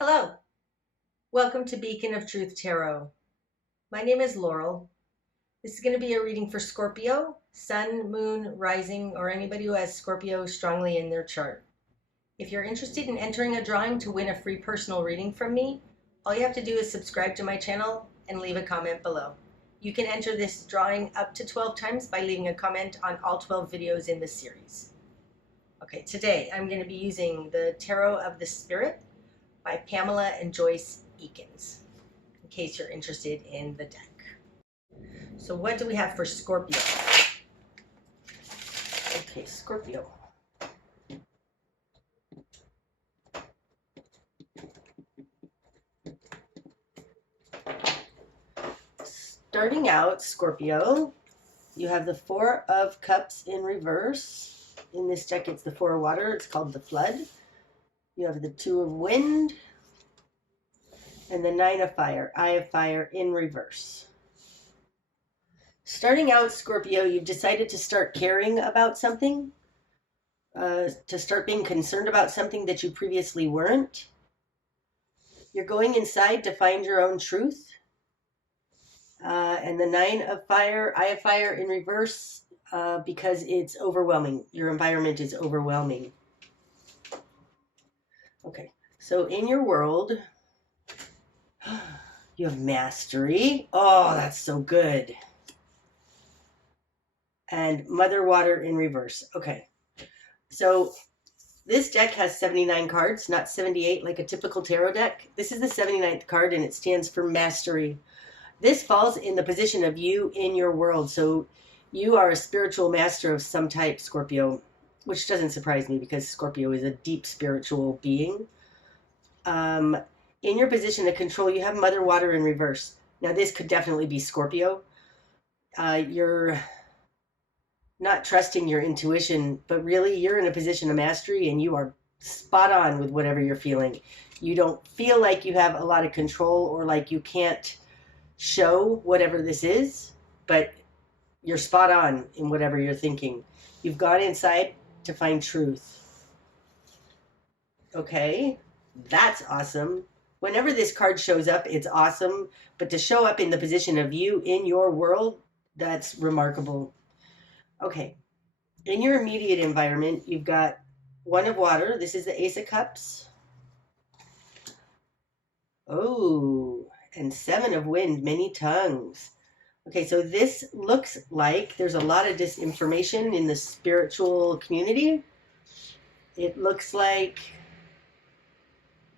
Hello, welcome to Beacon of Truth Tarot. My name is Laurel. This is going to be a reading for Scorpio, Sun, Moon, Rising, or anybody who has Scorpio strongly in their chart. If you're interested in entering a drawing to win a free personal reading from me, all you have to do is subscribe to my channel and leave a comment below. You can enter this drawing up to 12 times by leaving a comment on all 12 videos in this series. Okay, today I'm going to be using the Tarot of the Spirit by Pamela and Joyce Eakins, in case you're interested in the deck. So what do we have for Scorpio? Okay, Scorpio. Starting out, Scorpio, you have the Four of Cups in reverse. In this deck, it's the Four of Water. It's called the Flood. You have the Two of Wind and the Nine of Fire, Eye of Fire in reverse. Starting out, Scorpio, you've decided to start caring about something, to start being concerned about something that you previously weren't. You're going inside to find your own truth. And the Nine of Fire, Eye of Fire in reverse, because it's overwhelming. Your environment is overwhelming. Okay, so in your world, you have mastery. Oh, that's so good. And Mother Water in reverse. Okay, so this deck has 79 cards, not 78 like a typical tarot deck. This is the 79th card, and it stands for mastery. This falls in the position of you in your world. So you are a spiritual master of some type, Scorpio, which doesn't surprise me because Scorpio is a deep spiritual being. In your position of control, you have Mother Water in reverse. Now, this could definitely be Scorpio. You're not trusting your intuition, but really you're in a position of mastery and you are spot on with whatever you're feeling. You don't feel like you have a lot of control or like you can't show whatever this is, but you're spot on in whatever you're thinking. You've gone inside to find truth. Okay, that's awesome. Whenever this card shows up, it's awesome, but to show up in the position of you in your world, that's remarkable. Okay, in your immediate environment, you've got One of Water. This is the Ace of Cups. Oh, and Seven of Wind, many tongues. Okay, so this looks like there's a lot of disinformation in the spiritual community. It looks like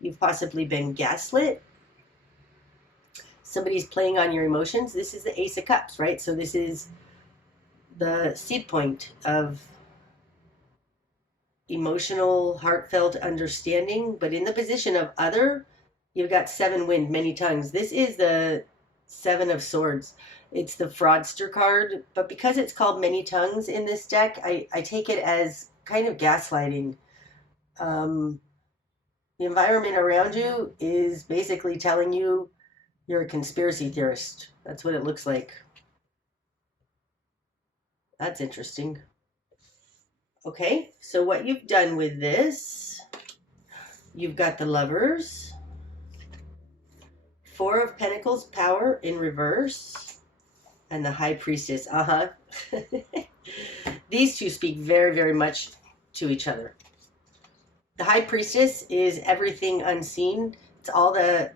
you've possibly been gaslit. Somebody's playing on your emotions. This is the Ace of Cups, right? So this is the seed point of emotional, heartfelt understanding. But in the position of other, you've got Seven Wind, many tongues. This is the Seven of Swords. It's the fraudster card, but because it's called many tongues in this deck, I take it as kind of gaslighting. The environment around you is basically telling you you're a conspiracy theorist. That's what it looks like. That's interesting. Okay, so what you've done with this, you've got the Lovers, Four of Pentacles, Power in reverse, and the High Priestess. These two speak very, very much to each other. The High Priestess is everything unseen. It's all the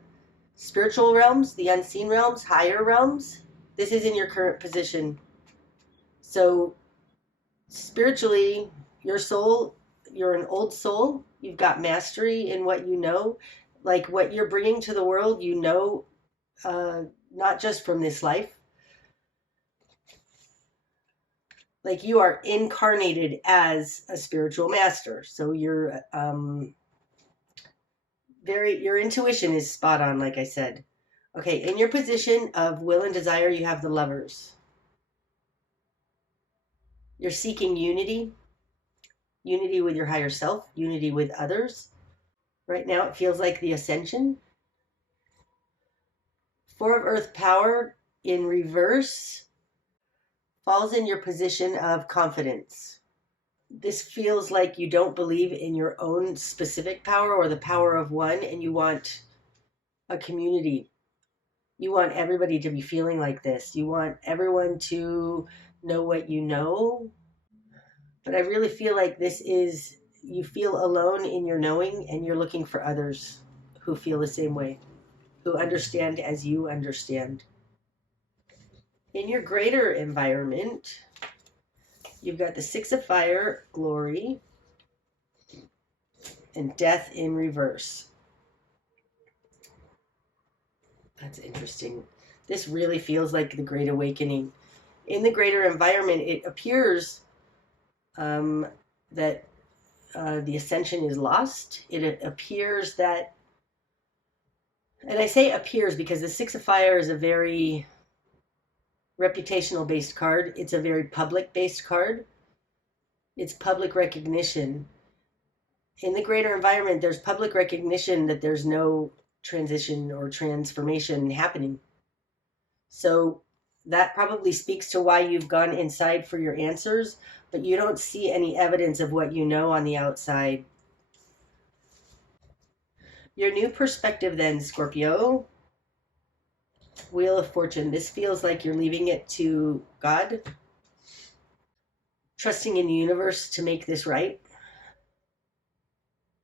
spiritual realms, the unseen realms, higher realms. This is in your current position. So spiritually, your soul, you're an old soul. You've got mastery in what you know. Like what you're bringing to the world, you know, not just from this life. Like you are incarnated as a spiritual master. So you're your intuition is spot on, like I said. Okay, in your position of will and desire, you have the Lovers. You're seeking unity, unity with your higher self, unity with others. Right now, it feels like the Ascension. Four of Earth, Power in reverse falls in your position of confidence. This feels like you don't believe in your own specific power or the power of one, and you want a community. You want everybody to be feeling like this. You want everyone to know what you know. But I really feel like this is, you feel alone in your knowing, and you're looking for others who feel the same way, who understand as you understand. In your greater environment, you've got the Six of Fire, glory, and death in reverse. That's interesting. This really feels like the Great Awakening. In the greater environment, it appears that the ascension is lost. It appears that, and I say appears because the Six of Fire is a very reputational based card. It's a very public based card. It's public recognition. In the greater environment, there's public recognition that there's no transition or transformation happening. So that probably speaks to why you've gone inside for your answers, but you don't see any evidence of what you know on the outside. Your new perspective then, Scorpio. Wheel of Fortune. This feels like you're leaving it to God, trusting in the universe to make this right.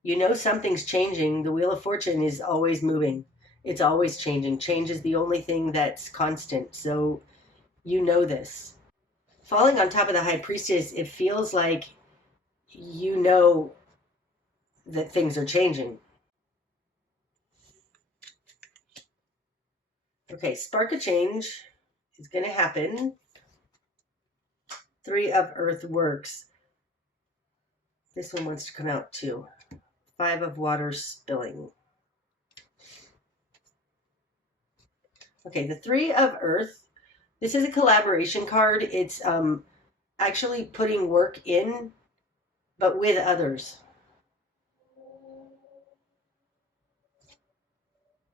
You know something's changing. The Wheel of Fortune is always moving. It's always changing. Change is the only thing that's constant. So you know this. Falling on top of the High Priestess, it feels like you know that things are changing. Okay, spark of change is going to happen. Three of Earth works. This one wants to come out too. Five of Water spilling. Okay, the Three of Earth. This is a collaboration card. It's actually putting work in, but with others.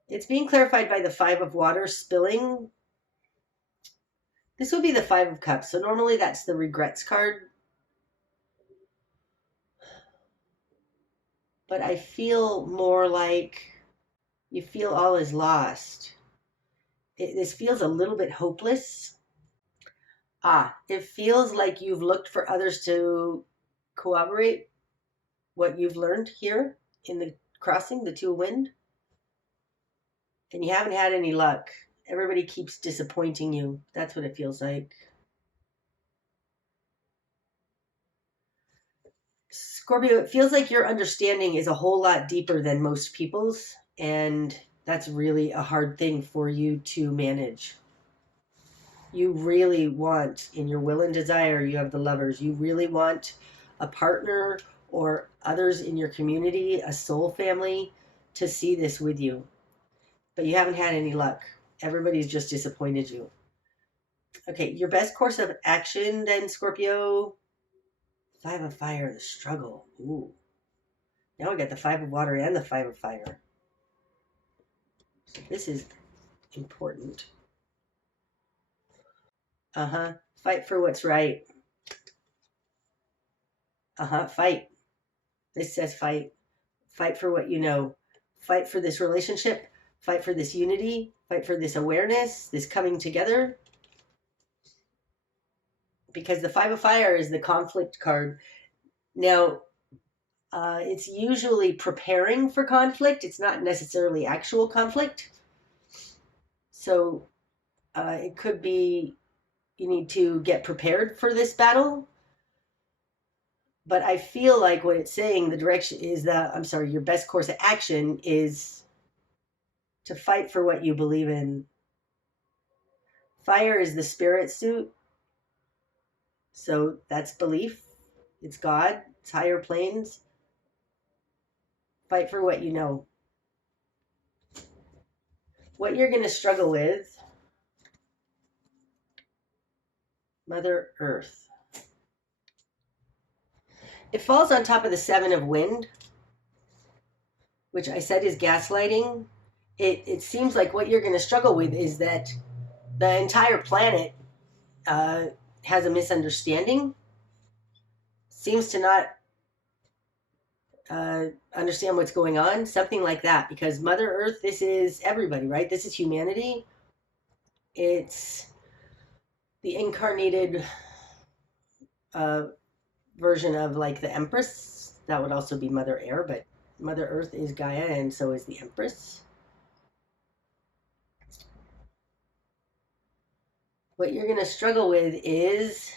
It's being clarified by the Five of Water spilling. This would be the Five of Cups. So normally that's the regrets card. But I feel more like you feel all is lost. This feels a little bit hopeless. It feels like you've looked for others to corroborate what you've learned here in the crossing, the Two of Wind. And you haven't had any luck. Everybody keeps disappointing you. That's what it feels like. Scorpio, it feels like your understanding is a whole lot deeper than most people's, and that's really a hard thing for you to manage. You really want, in your will and desire, you have the Lovers, you really want a partner or others in your community, a soul family, to see this with you. But you haven't had any luck. Everybody's just disappointed you. Okay, your best course of action then, Scorpio. Five of Fire, the struggle. Ooh. Now we got the Five of Water and the Five of Fire. So this is important. Fight for what's right. Fight. This says fight. Fight for what you know. Fight for this relationship. Fight for this unity. Fight for this awareness, this coming together. Because the Five of Fire is the conflict card. Now, it's usually preparing for conflict. It's not necessarily actual conflict. So it could be you need to get prepared for this battle. But I feel like what it's saying, the direction is that, your best course of action is to fight for what you believe in. Fire is the spirit suit. So that's belief. It's God. It's higher planes. Fight for what you know. What you're going to struggle with, Mother Earth. It falls on top of the Seven of Wind, which I said is gaslighting. It seems like what you're going to struggle with is that the entire planet has a misunderstanding. seems to not understand what's going on, something like that. Because Mother Earth, this is everybody, right? This is humanity. It's the incarnated version of like the Empress. That would also be Mother Air, but Mother Earth is Gaia, and so is the Empress. What you're going to struggle with is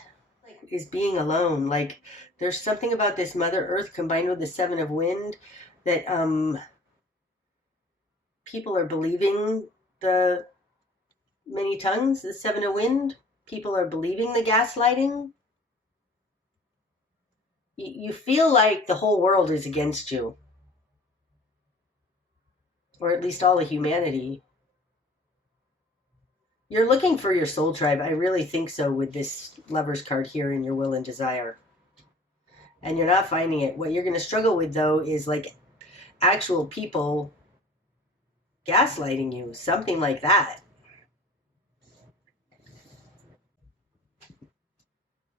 being alone. Like, there's something about this Mother Earth combined with the Seven of Wind that people are believing the many tongues, the Seven of Wind. People are believing the gaslighting. You feel like the whole world is against you, or at least all of humanity. You're looking for your soul tribe. I really think so with this Lover's card here in your will and desire. And you're not finding it. What you're going to struggle with, though, is like actual people gaslighting you, something like that.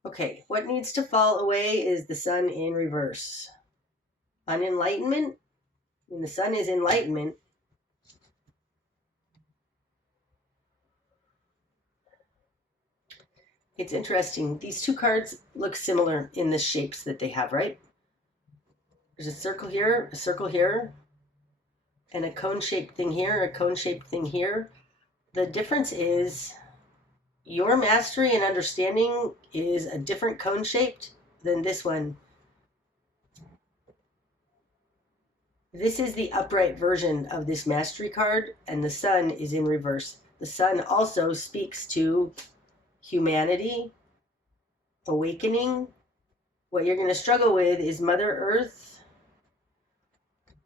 Okay, what needs to fall away is the sun in reverse. Unenlightenment, when the sun is enlightenment, it's interesting. These two cards look similar in the shapes that they have, right? There's a circle here, and a cone-shaped thing here, a cone-shaped thing here. The difference is your mastery and understanding is a different cone-shaped than this one. This is the upright version of this mastery card, and the sun is in reverse. The sun also speaks to humanity, awakening. What you're going to struggle with is Mother Earth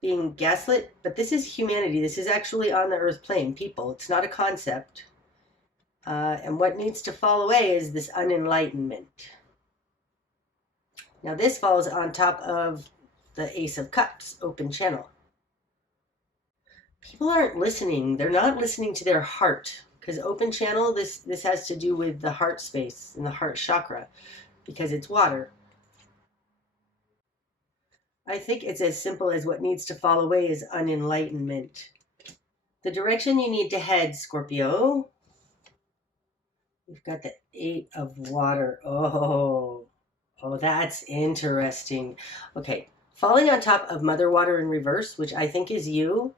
being gaslit, but this is humanity. This is actually on the earth plane, people. It's not a concept. And what needs to fall away is this unenlightenment. Now this falls on top of the Ace of Cups, open channel. People aren't listening. They're not listening to their heart. Because open channel, this has to do with the heart space and the heart chakra, because it's water. I think it's as simple as what needs to fall away is unenlightenment. The direction you need to head, Scorpio. We've got the 8 of water. Oh, that's interesting. Okay, falling on top of Mother Water in reverse, which I think is you.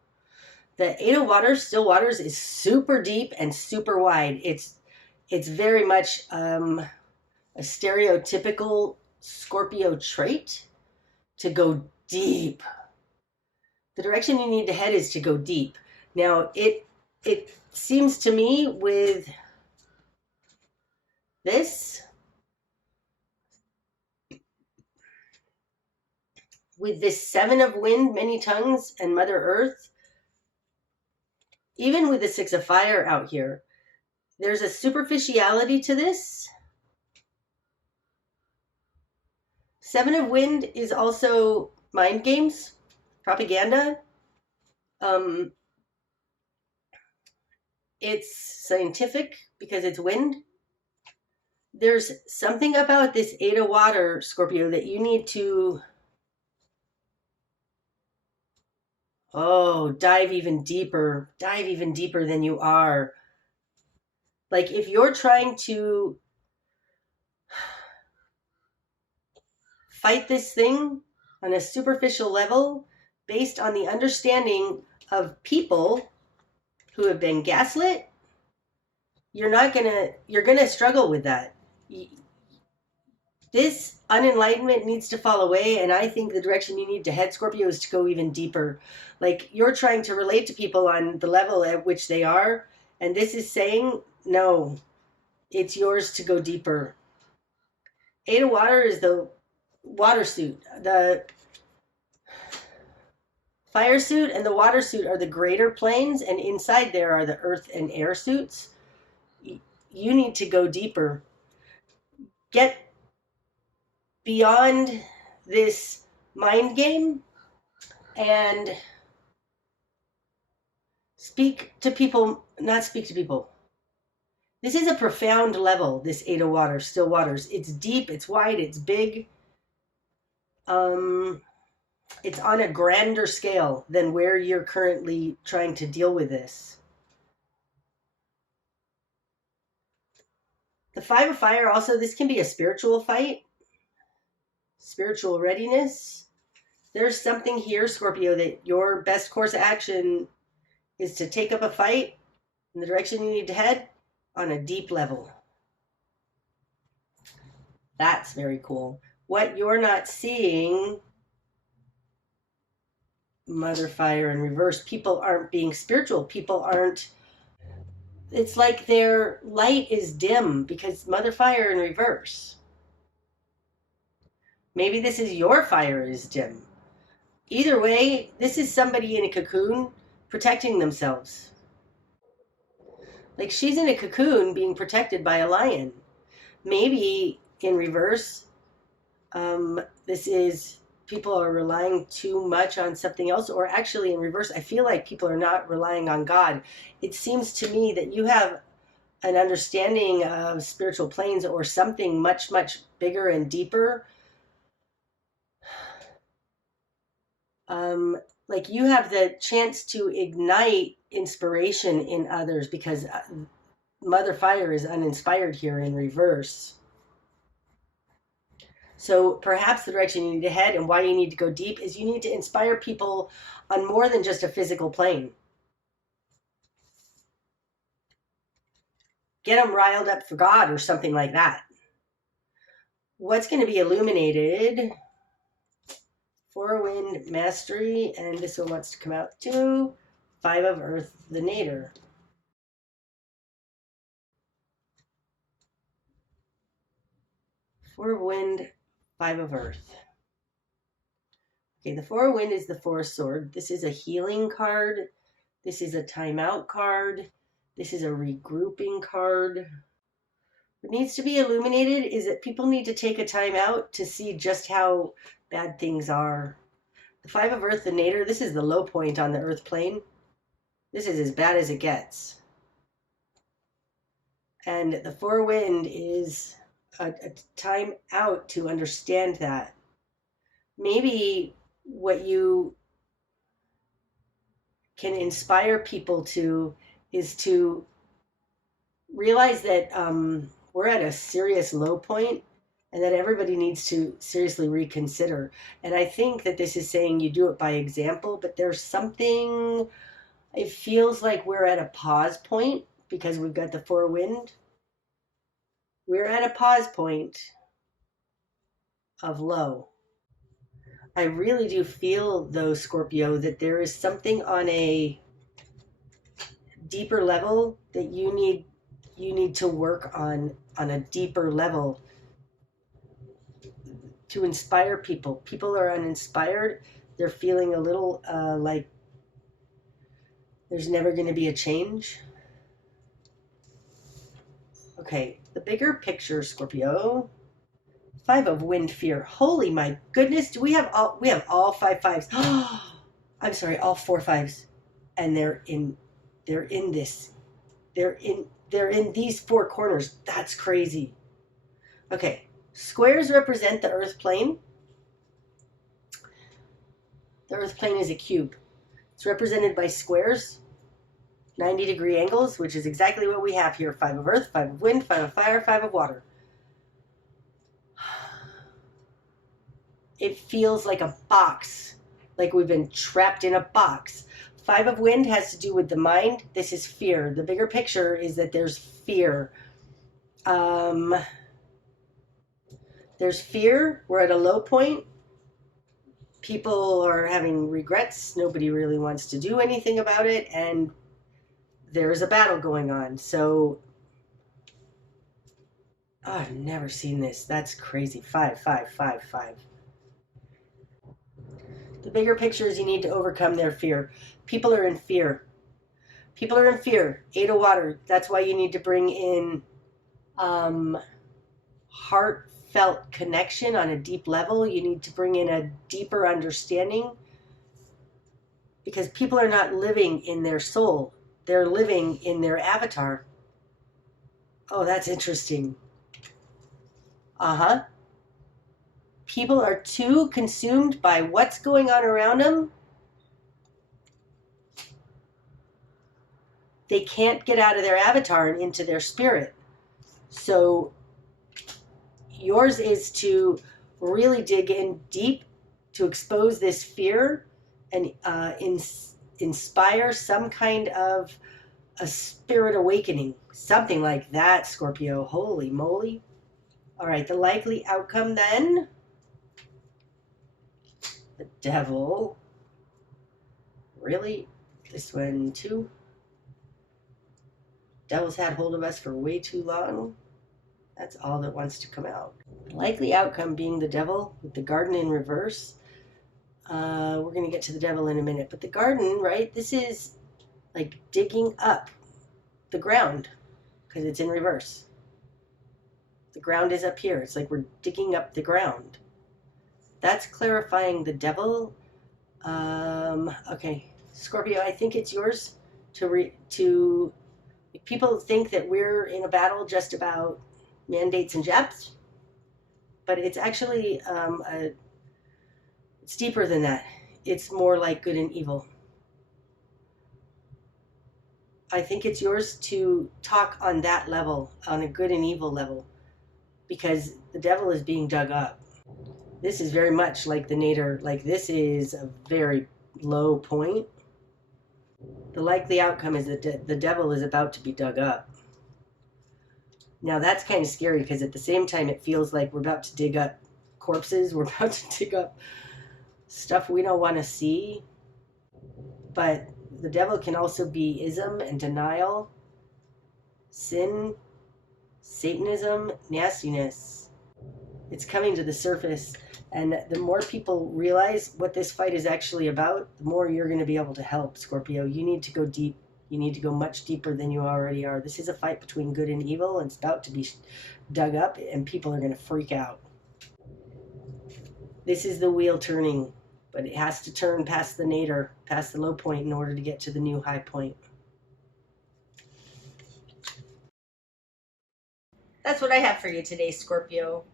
The 8 of Waters, Still Waters, is super deep and super wide. It's very much a stereotypical Scorpio trait to go deep. The direction you need to head is to go deep. Now, it seems to me with this, with this 7 of Wind, many tongues, and Mother Earth, even with the 6 of Fire out here, there's a superficiality to this. 7 of Wind is also mind games, propaganda. It's scientific because it's wind. There's something about this 8 of Water, Scorpio, that you need to dive even deeper than you are. Like, if you're trying to fight this thing on a superficial level based on the understanding of people who have been gaslit, you're gonna struggle with that. This unenlightenment needs to fall away, and I think the direction you need to head, Scorpio, is to go even deeper. Like, you're trying to relate to people on the level at which they are, and this is saying, no, it's yours to go deeper. 8 of Water is the water suit. The fire suit and the water suit are the greater planes, and inside there are the earth and air suits. You need to go deeper. Get beyond this mind game and speak to people, not speak to people. This is a profound level, this 8 of Water, Still Waters. It's deep, it's wide, it's big. It's on a grander scale than where you're currently trying to deal with this. The Five of Fire also, this can be a spiritual fight, spiritual readiness. There's something here, Scorpio, that your best course of action is to take up a fight in the direction you need to head on a deep level. That's very cool. What you're not seeing, Mother Fire in reverse, people aren't being spiritual. People aren't, it's like their light is dim because Mother Fire in reverse. Maybe this is your fire is dim. Either way, this is somebody in a cocoon protecting themselves. Like she's in a cocoon being protected by a lion. Maybe in reverse, this is people are relying too much on something else, or actually in reverse, I feel like people are not relying on God. It seems to me that you have an understanding of spiritual planes or something much, much bigger and deeper. Like you have the chance to ignite inspiration in others because Mother Fire is uninspired here in reverse. So perhaps the direction you need to head and why you need to go deep is you need to inspire people on more than just a physical plane. Get them riled up for God or something like that. What's going to be illuminated? Four Wind Mastery, and this one wants to come out too. Five of Earth, the Nadir. Four of Wind, Five of Earth. Okay, the Four of Wind is the Four of Sword. This is a healing card. This is a timeout card. This is a regrouping card. What needs to be illuminated is that people need to take a time out to see just how bad things are. The Five of Earth, the Nadir, this is the low point on the Earth plane. This is as bad as it gets. And the Four Wind is a time out to understand that. Maybe what you can inspire people to is to realize that we're at a serious low point and that everybody needs to seriously reconsider. And I think that this is saying you do it by example, but there's something, it feels like we're at a pause point because we've got the Four Wind. We're at a pause point of low. I really do feel, though, Scorpio, that there is something on a deeper level that you need to work on a deeper level to inspire people. People are uninspired. They're feeling a little like there's never going to be a change. Okay, the bigger picture, Scorpio. Five of Wind, Fear. Holy my goodness, do we have all five fives? I'm sorry, all four fives. And they're in this. They're in these four corners. That's crazy. Okay, squares represent the Earth plane. The Earth plane is a cube. It's represented by squares, 90-degree angles, which is exactly what we have here. Five of Earth, Five of Wind, Five of Fire, Five of Water. It feels like a box, like we've been trapped in a box. Five of Wind has to do with the mind. This is fear. The bigger picture is that there's fear. There's fear. We're at a low point. People are having regrets. Nobody really wants to do anything about it. And there's a battle going on. So, I've never seen this. That's crazy. Five, five, five, five. The bigger picture is you need to overcome their fear. People are in fear. People are in fear. Eight of Water. That's why you need to bring in heartfelt connection on a deep level. You need to bring in a deeper understanding because people are not living in their soul. They're living in their avatar. Oh, that's interesting. Uh-huh. People are too consumed by what's going on around them. They can't get out of their avatar and into their spirit. So yours is to really dig in deep to expose this fear and inspire some kind of a spirit awakening. Something like that, Scorpio. Holy moly. All right, the likely outcome then. The Devil. Really? This one too? Devil's had hold of us for way too long. That's all that wants to come out. The likely outcome being the Devil with the Garden in reverse. We're going to get to the Devil in a minute. But the Garden, right? This is like digging up the ground because it's in reverse. The ground is up here. It's like we're digging up the ground. That's clarifying the Devil. Okay, Scorpio, I think it's yours to. People think that we're in a battle just about mandates and jabs, but it's actually it's deeper than that. It's more like good and evil. I think it's yours to talk on that level, on a good and evil level, because the Devil is being dug up. This is very much like the Nader. Like, this is a very low point. The likely outcome is that the Devil is about to be dug up. Now that's kind of scary because at the same time it feels like we're about to dig up corpses. We're about to dig up stuff we don't want to see. But the Devil can also be ism and denial, sin, Satanism, nastiness. It's coming to the surface. And the more people realize what this fight is actually about, the more you're going to be able to help, Scorpio. You need to go deep. You need to go much deeper than you already are. This is a fight between good and evil, and it's about to be dug up, and people are going to freak out. This is the wheel turning, but it has to turn past the nadir, past the low point, in order to get to the new high point. That's what I have for you today, Scorpio.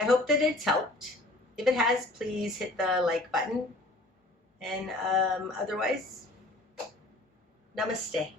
I hope that it's helped. If it has, please hit the like button. And otherwise, namaste.